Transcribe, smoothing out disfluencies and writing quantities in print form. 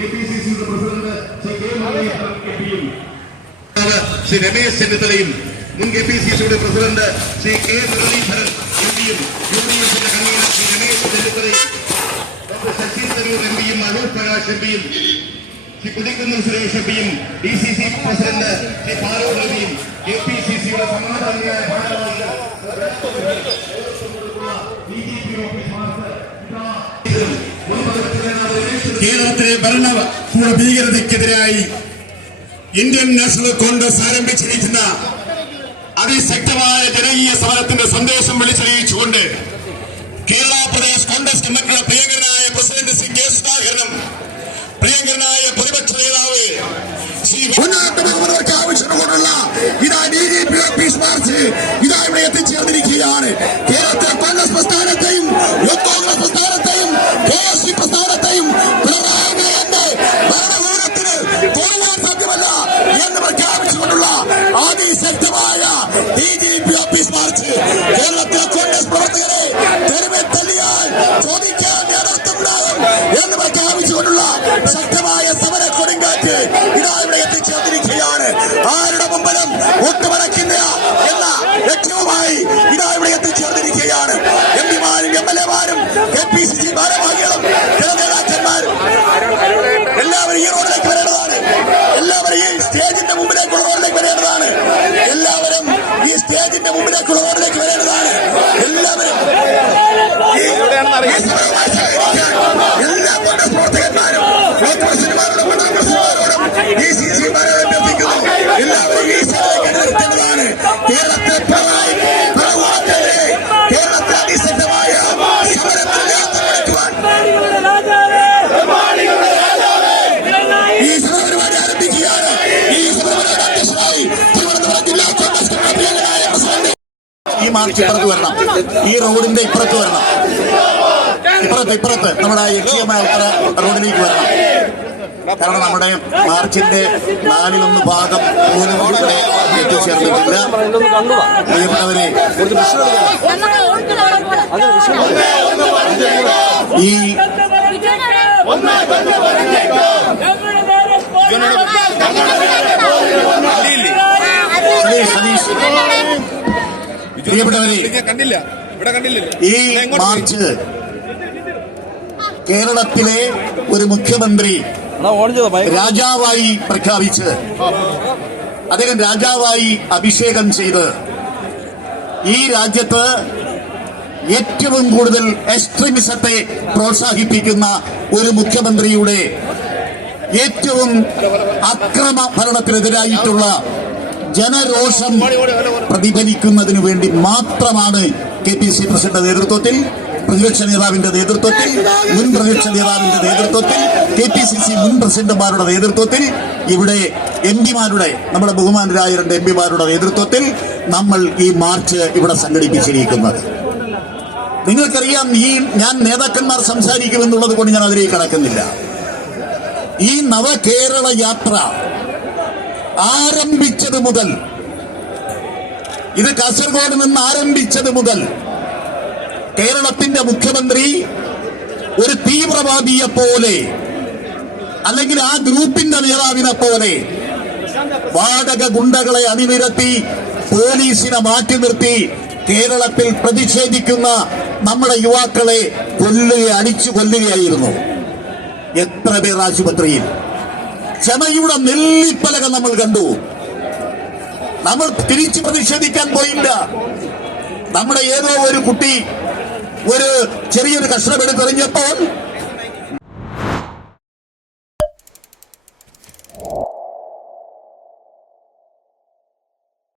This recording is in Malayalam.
KPCCയുടെ പ്രസിഡന്റ് ശ്രീ കെ മുരളീധരൻ എംപിയും ശ്രീ രമേശ് ചെന്നിത്തലയും മുൻ KPCCയുടെ പ്രസിഡന്റ് ശ്രീ കെ മുരളീധരൻ എംപിയും UDFന്റെ കൺവീനർ ശ്രീ രമേശ് ചെന്നിത്തലയും ഡോക്ടർ ശശി തരൂർ എംപിയും അടൂർ പ്രകാശ് എംപിയും ശ്രീ കുതിക്കുന്നൻ സുരേഷ് എംപിയും DCC പ്രസിഡന്റ് ശ്രീ പാലോട് എംപിയും KPCCയുടെ സമാധാനിയായ ഭാരവാഹികൾ കേരളത്തിലെ ഭരണകൂട ഭീകരതയ്ക്കെതിരായി ഇന്ത്യൻ നാഷണൽ കോൺഗ്രസ് ആരംഭിച്ചിരിക്കുന്ന അതിശക്തമായ ജനകീയ സമരത്തിന്റെ സന്ദേശം വിളിച്ചറിയിച്ചുകൊണ്ട് കേരള പ്രദേശ് കോൺഗ്രസ് കമ്മിറ്റിയുടെ പ്രിയങ്കരനായ പ്രസിഡന്റ് ശ്രീ കെ സുധാകരനും പ്രിയങ്കരനായ പ്രതിപക്ഷ നേതാവ് ശ്രീ മുന്നോട്ട് ആവശ്യമുള്ള ഇതാ DGP ഓഫീസ് മാർച്ച് ഇതാ ഇവിടെ എത്തിച്ചേർന്നിരിക്കുകയാണ്. കേരളത്തിലെ കോൺഗ്രസ് പ്രസ്ഥാനത്തെയും യൂത്ത് കോൺഗ്രസ് പ്രസ്ഥാനത്തെയും KSC പ്രസ്ഥാനത്തെയും പിണറായി വിജയന്റെ ഭരണകൂടത്തിന് തോന്നുവാൻ സാധ്യമല്ല എന്ന് പ്രഖ്യാപിച്ചുകൊണ്ടുള്ള അതിശക്തമായ DGP ഓഫീസ് മാർച്ച് കേരളത്തിലെ കോൺഗ്രസ് പ്രവർത്തകരെ തെരുവിൽ തല്ലിയാൽ ചോദിക്കാൻ നേതൃത്വമുണ്ടാകും എന്ന് പ്രഖ്യാപിച്ചുകൊണ്ടുള്ള ശക്തമായ സമര കൊടുങ്കാറ്റ് ഇതാ ഇവിടെ എത്തിച്ചേർന്നിരിക്കുകയാണ്. ആരുടെ മുമ്പിലും ഒട്ടുമടക്കില്ല എന്ന ലക്ഷ്യവുമായി ഇതാ ഇവിടെ എത്തിച്ചേർന്നിരിക്കുകയാണ്. MPമാരും MLAമാരും KPCC ഭാരവാഹികളും നേതാക്കന്മാരും എല്ലാവരും ഈ റോഡിലേക്ക് വരേണ്ടതാണ്. എല്ലാവരും ഈ സ്റ്റേജിന്റെ മുമ്പിലേക്കുള്ള റോഡിലേക്ക് വരേണ്ടതാണ്. എല്ലാവരും ഈ സ്റ്റേജിന്റെ മുമ്പിലേക്കുള്ള റോഡിലേക്ക് വരേണ്ടതാണ്. എല്ലാവരും എല്ലാ കോൺഗ്രസ് പ്രവർത്തകന്മാരും DCCമാരോട് അഭ്യർത്ഥിക്കുന്നു. എല്ലാവരും ഈ സ്ഥലത്തേക്ക് നിർത്തേണ്ടതാണ്. കേരളത്തെ കേരളത്തെ അതിശക്തമായ സമരത്തിൽ ഏർപ്പെടുത്തുവാൻ ഈ സമരപരിപാടി ആരംഭിക്കുകയാണ്. ഈ സമരപരിപാടി അധ്യക്ഷനായി തിരുവനന്തപുരം ജില്ലാ കോൺഗ്രസ് കമ്മിറ്റിയുടെ പ്രസിഡന്റ് ഈ മാർച്ച് ഇപ്പുറത്ത് വരണം. ഈ റോഡിന്റെ ഇപ്പുറത്ത് വരണം. ഇപ്പുറത്ത് നമ്മുടെ യക്ഷീയമായ റോഡിലേക്ക് വരണം. കാരണം നമ്മുടെ മാർച്ചിന്റെ 4/1 ഭാഗം പോലും ഇവിടെ എത്തിച്ചേർന്നിട്ടില്ല. പ്രിയപ്പെട്ടവരെ, ഈ പ്രിയപ്പെട്ടവരെ, ഈ മാർച്ച് കേരളത്തിലെ ഒരു മുഖ്യമന്ത്രി രാജാവായി പ്രഖ്യാപിച്ച് അദ്ദേഹം രാജാവായി അഭിഷേകം ചെയ്ത് ഈ രാജ്യത്ത് ഏറ്റവും കൂടുതൽ എക്സ്ട്രീമിസത്തെ പ്രോത്സാഹിപ്പിക്കുന്ന ഒരു മുഖ്യമന്ത്രിയുടെ ഏറ്റവും അക്രമ ഭരണത്തിനെതിരായിട്ടുള്ള ജനരോഷം പ്രതിഫലിക്കുന്നതിനു വേണ്ടി മാത്രമാണ് KPCC പ്രസിഡന്റ് നേതൃത്വത്തിൽ, പ്രതിപക്ഷ നേതാവിന്റെ നേതൃത്വത്തിൽ, മുൻ പ്രതിപക്ഷ നേതാവിന്റെ നേതൃത്വത്തിൽ, KPCC മുൻ പ്രസിഡന്റുമാരുടെ നേതൃത്വത്തിൽ, ഇവിടെ MPമാരുടെ നമ്മുടെ ബഹുമാനരായ 2 MPമാരുടെ നേതൃത്വത്തിൽ നമ്മൾ ഈ മാർച്ച് ഇവിടെ സംഘടിപ്പിച്ചിരിക്കുന്നത്. നിങ്ങൾക്കറിയാം, ഞാൻ നേതാക്കന്മാർ സംസാരിക്കുമെന്നുള്ളത് കൊണ്ട് ഞാൻ അതിലേക്ക് കടക്കുന്നില്ല. ഈ നവകേരള യാത്ര ആരംഭിച്ചത് മുതൽ, ഇത് കാസർഗോഡ് നിന്ന് ആരംഭിച്ചത് മുതൽ കേരളത്തിന്റെ മുഖ്യമന്ത്രി ഒരു തീവ്രവാദിയെ പോലെ അല്ലെങ്കിൽ ആ ഗ്രൂപ്പിന്റെ നേതാവിനെ പോലെ വാടക ഗുണ്ടകളെ അണിനിരത്തി പോലീസിനെ മാറ്റി നിർത്തി കേരളത്തിൽ പ്രതിഷേധിക്കുന്ന നമ്മുടെ യുവാക്കളെ അടിച്ചു കൊല്ലുകയായിരുന്നു. എത്ര പേർ ആശുപത്രിയിൽ. ക്ഷമയുടെ നെല്ലിപ്പലക നമ്മൾ കണ്ടു. നമ്മൾ തിരിച്ചു പ്രതിഷേധിക്കാൻ പോയില്ല. നമ്മുടെ ഏതോ ഒരു കുട്ടി ഒരു ചെറിയൊരു കഷ്ണമെടുത്തെറിഞ്ഞപ്പോൾ